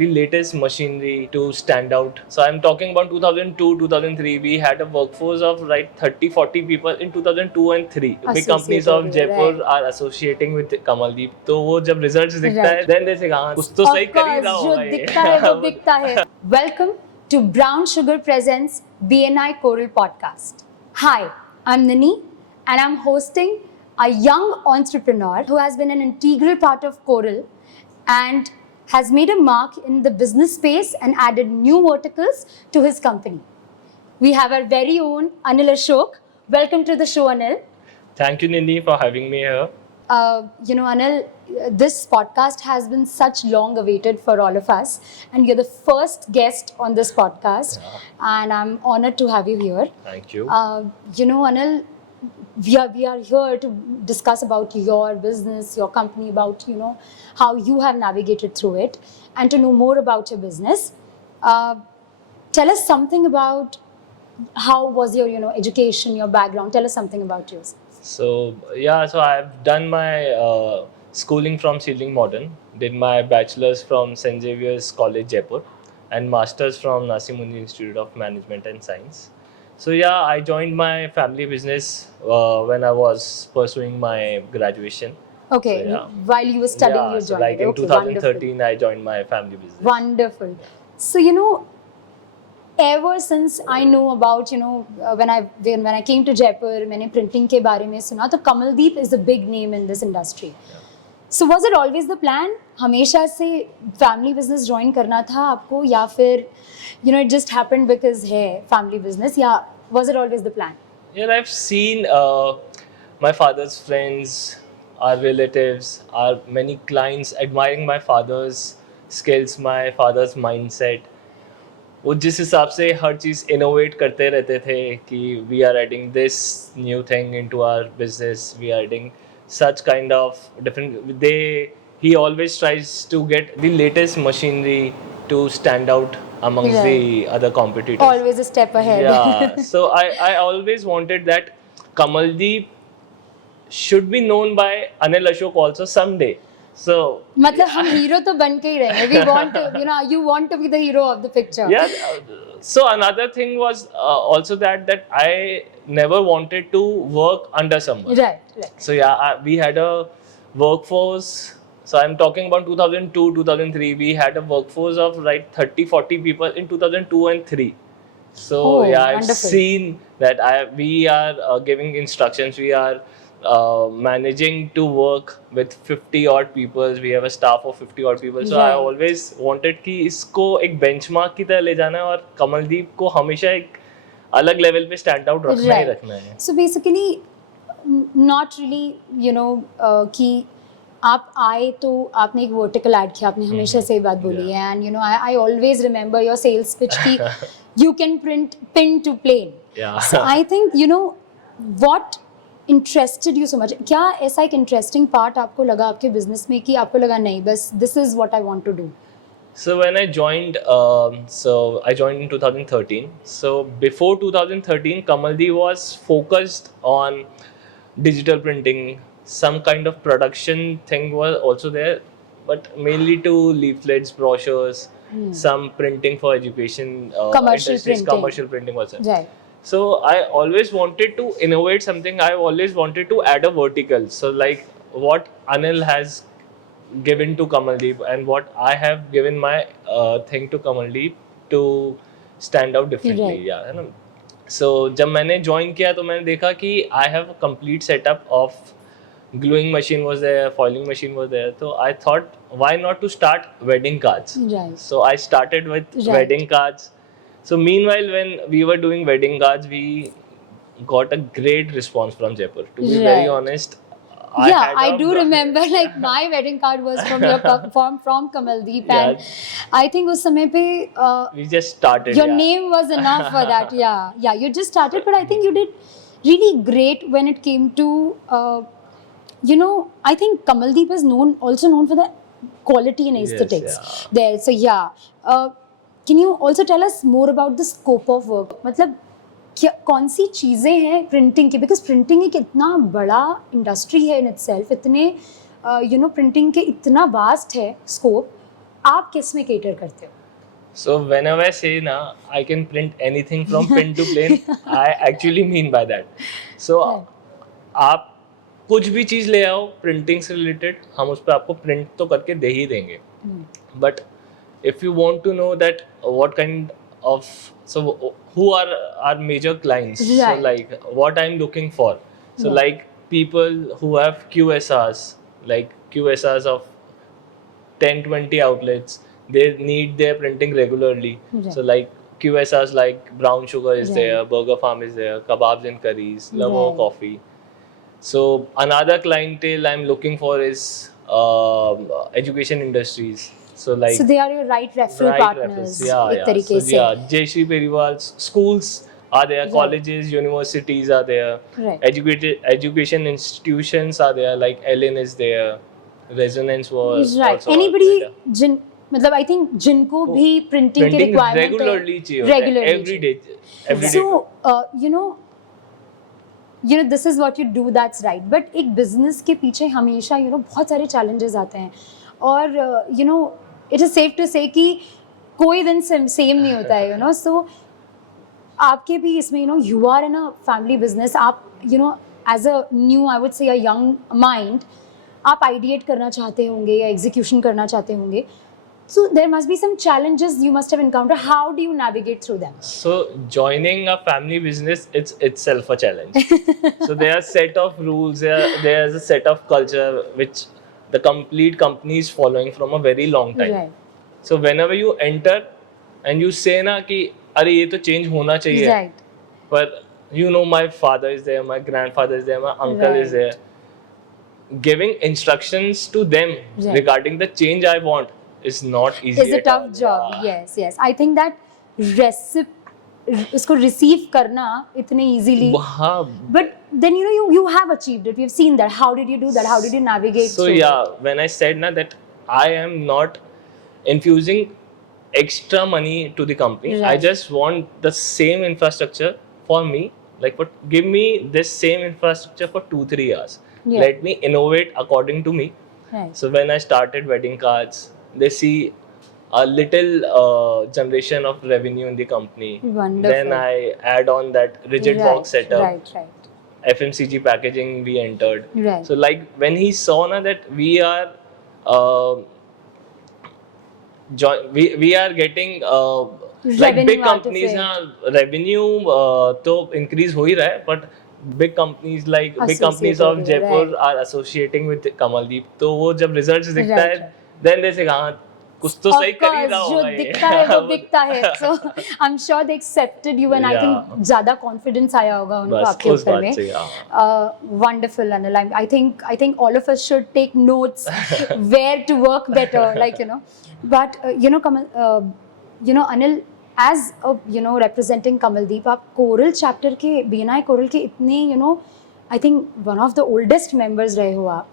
the latest machinery to stand out. So I'm talking about 2002, 2003. We had a workforce of like 30-40 people in 2002 and 3. Big companies of Associated, Jaipur right. are associating with Kamaldeep. तो वो जब results दिखता है, Right. then they say हाँ कुछ तो सही Of कर ही course, रहा जो होगा ये. दिखता है वो बिकता है. Welcome to Brown Sugar Presents BNI Coral Podcast. Hi, I'm Nini and I'm hosting a young entrepreneur who has been an integral part of Coral and has made a mark in the business space and added new verticals to his company. We have our very own Anil Ashok. Welcome to the show, Anil. Thank you, Nini, for having me here. Anil, this podcast has been such long awaited for all of us, and you're the first guest on this podcast, and I'm honored to have you here. Thank you. Anil, we are here to discuss about your business, your company, about how you have navigated through it, and to know more about your business. Tell us something about how was your education, your background. Tell us something about yours. So I've done my schooling from Seedling Modern, did my bachelor's from St. Xavier's College, Jaipur, and master's from Nasimuni Institute of Management and Science. So I joined my family business when I was pursuing my graduation. Okay, So, yeah. while you were studying, you so joined. like in Okay, 2013, I joined my family business. Wonderful. So ever since I know about when I came to Jaipur, मैंने printing के बारे में सुना तो Kamaldeep is a big name in this industry. So was it always the plan? हमेशा से family business join करना था आपको या फिर it just happened because है family business या was it always the plan? Yeah, I've seen my father's friends, our relatives, our many clients admiring my father's skills, my father's mindset. वो जिस हिसाब से हर चीज़ इनोवेट करते रहते थे कि we are adding this new thing into our business, we are adding such kind of different he always tries to get the latest machinery to stand out amongst Right. the other competitors. Always a step ahead. Yeah, so I always wanted that Kamaldeep should be known by Anil Ashok also someday. So मतलब हम hero तो बन के ही रहे. We want to, you want to be the hero of the picture. yeah, so another thing was also that I never wanted to work under someone. Right. So we had a workforce. So I'm talking about 2002, 2003. We had a workforce of like 30-40 people in 2002 and 3. So I've wonderful. seen that we are giving instructions. We are managing to work with 50 odd people. We have a staff of 50 odd people. So I Right. always wanted कि इसको एक benchmark की तरह ले जाना है और कमलदीप को हमेशा एक अलग लेवल पे स्टैंड आउट रखना ही रखना है. So basically, not really, कि आप आए तो आपने एक वर्टिकल ऐड किया, आपने हमेशा से ये बात बोली है and I always remember your sales pitch की you can print pin to plane. So I think what interested you so much. क्या ऐसा एक इंटरेस्टिंग पार्ट आपको लगा आपके बिजनेस में कि आपको लगा नहीं बस this is what I want to do? So when I joined, I joined in 2013. So before 2013, Kamaldeep was focused on digital printing. Some kind of production thing was also there, but mainly to leaflets, brochures, some printing for education. Commercial industries, printing. Commercial printing was there. Right. So I always wanted to innovate something. I always wanted to add a vertical. So like what Anil has given to Kamaldeep and what I have given my thing to Kamaldeep to stand out differently. Right. Yeah, है ना. So जब मैंने join किया तो मैंने देखा कि I have a complete setup of gluing machine was there, foiling machine was there. So I thought why not to start wedding cards. Right. So I started with Right. wedding cards. So meanwhile when we were doing wedding cards, we got a great response from Jaipur. To be very Right. honest, I do remember like my wedding card was from your from Kamaldeep and I think उस समय पे we just started. your name was enough for that. Yeah, you just started, but I think you did really great when it came to I think Kamaldeep is also known for the quality and aesthetics there. So can you also tell us more about the scope of work? मतलब कौन सी चीज़ें हैं printing की, because printing एक इतना बड़ा industry है in itself, इतने प्रिंटिंग के इतना वास्ट है स्कोप. आप किस में cater करते हो? So whenever I say na, I can print anything from pen to plane, I actually mean by that. So आप कुछ भी चीज़ ले आओ प्रिंटिंग से रिलेटेड, हम उस पर आपको प्रिंट तो करके दे ही देंगे. But if you want to know that what kind of, so who are our major clients, so Right. like what I'm looking for, so Yeah. like people who have QSRs, like QSRs of 10-20 outlets, they need their printing regularly. Right. So like QSRs like Brown Sugar is Right. there, Burger Farm is there, Kebabs and Curries, Lover Right. Coffee. So another clientele I'm looking for is education industries. So like So they are your right referral partners. yeah, एक तरीके so से. yeah, Jayashree Periwal schools are there, Right. colleges, universities are there, Right. education institutions are there, like Ellen is there, Resonance was Right. also Anybody there. जिन मतलब I think जिनको भी printing की Printing requirement regularly है, चाहिए होता है, regularly every चाहिए. day, every day. So you know this is what you do, that's right. But एक business के पीछे हमेशा बहुत सारे challenges आते हैं और it is safe to say कि कोई दिन same नहीं होता है so आपके भी इसमें you are in a family business, आप as a new, I would say a young mind, आप ideate करना चाहते होंगे या execution करना चाहते होंगे. So there must be some challenges you must have encountered. How do you navigate through them? So joining a family business, it's itself a challenge. So there are set of rules, there's a set of culture which the complete company is following from a very long time. Right. So whenever you enter and you say ना कि अरे ये तो change होना चाहिए, Right. but my father is there, my grandfather is there, my uncle is Right. there, giving instructions to them Right. regarding the change I want is not easy. Is a at tough all. job. Yeah. Yes. I think that उसको receive करना इतने easily. हाँ. But then you have achieved it. We've seen that. How did you do that? How did you navigate So through yeah, it? when I said na that I am not infusing extra money to the company, I Right. just want the same infrastructure for me. Like, but give me this same infrastructure for 2-3 years. Yeah. Let me innovate according to me. Right. So when I started wedding cards, they see a little generation of revenue in the company. Wonderful. Then I add on that rigid Right, box setup. Right. FMCG packaging we entered. Right. So like when he saw na that we are we are getting like Revenue big out of companies it. ना revenue तो increase हो ही रहा है, but big companies like big companies of Associated, Jaipur right. are associating with Kamaldeep, तो वो जब results दिखता Right, है right. then they say हाँ कुछ तो सही कर ही Of रहा course, होगा जो ये. दिखता है वो बिकता है. So I'm sure they accepted you and I Yeah. think ज़्यादा confidence आया होगा उनको बस आपके उस ऊपर बात में. से हाँ. Wonderful, Anil. I think all of us should take notes where to work better, But Kamal, Anil, as a representing Kamaldeep, आप कोरल चैप्टर के BNI कोरल के इतने I think one of the oldest members रहे हो आप.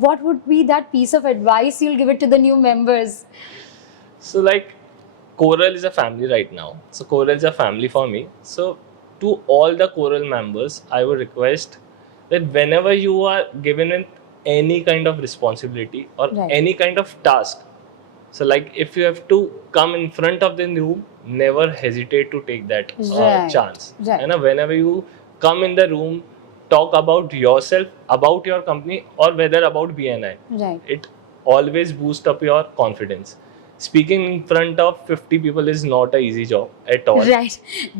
What would be that piece of advice you'll give it to the new members? So like Coral is a family right now. So Coral is a family for me. So to all the Coral members, I would request that whenever you are given in any kind of responsibility or Right. any kind of task, so like if you have to come in front of the room, never hesitate to take that Right. chance. Right. And whenever you come in the room, talk about yourself, about your company, or whether about BNI. Right. It always boosts up your confidence. Speaking in front of 50 people is not an easy job at all. Right.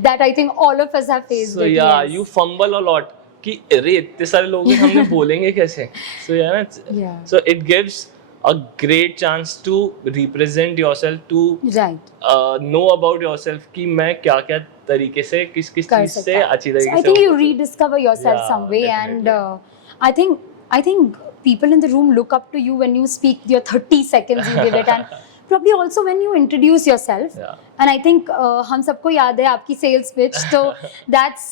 That I think all of us have faced So it. yeah, yes. you fumble a lot. कि अरे इतने सारे लोग हैं, हमने बोलेंगे कैसे? So Yeah. So it gives a great chance to represent yourself, to Right. know about yourself कि मैं क्या-क्या तरीके से किस कर चीज सकता से है. अच्छी So तरीके I से think you हो सकता है. rediscover yourself Yeah, some way, definitely. and I think people in the room look up to you when you speak your 30 seconds you give it, and probably also when you introduce yourself. Yeah. And I think हम सबको याद है आपकी sales pitch, so that's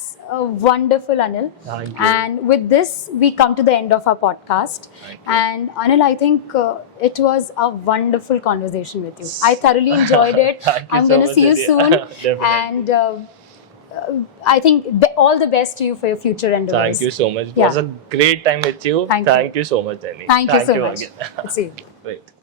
wonderful, Anil. Thank you. And with this, we come to the end of our podcast. Thank you. And Anil, I think it was a wonderful conversation with you. I thoroughly enjoyed it. Thank you I'm so going to much, see you Vidya. soon. Definitely. And I think all the best to you for your future endeavors. Thank you so much. It Yeah. was a great time with you. Thank you. you so much, Danny. Thank you so much. again. Let's see you. Great.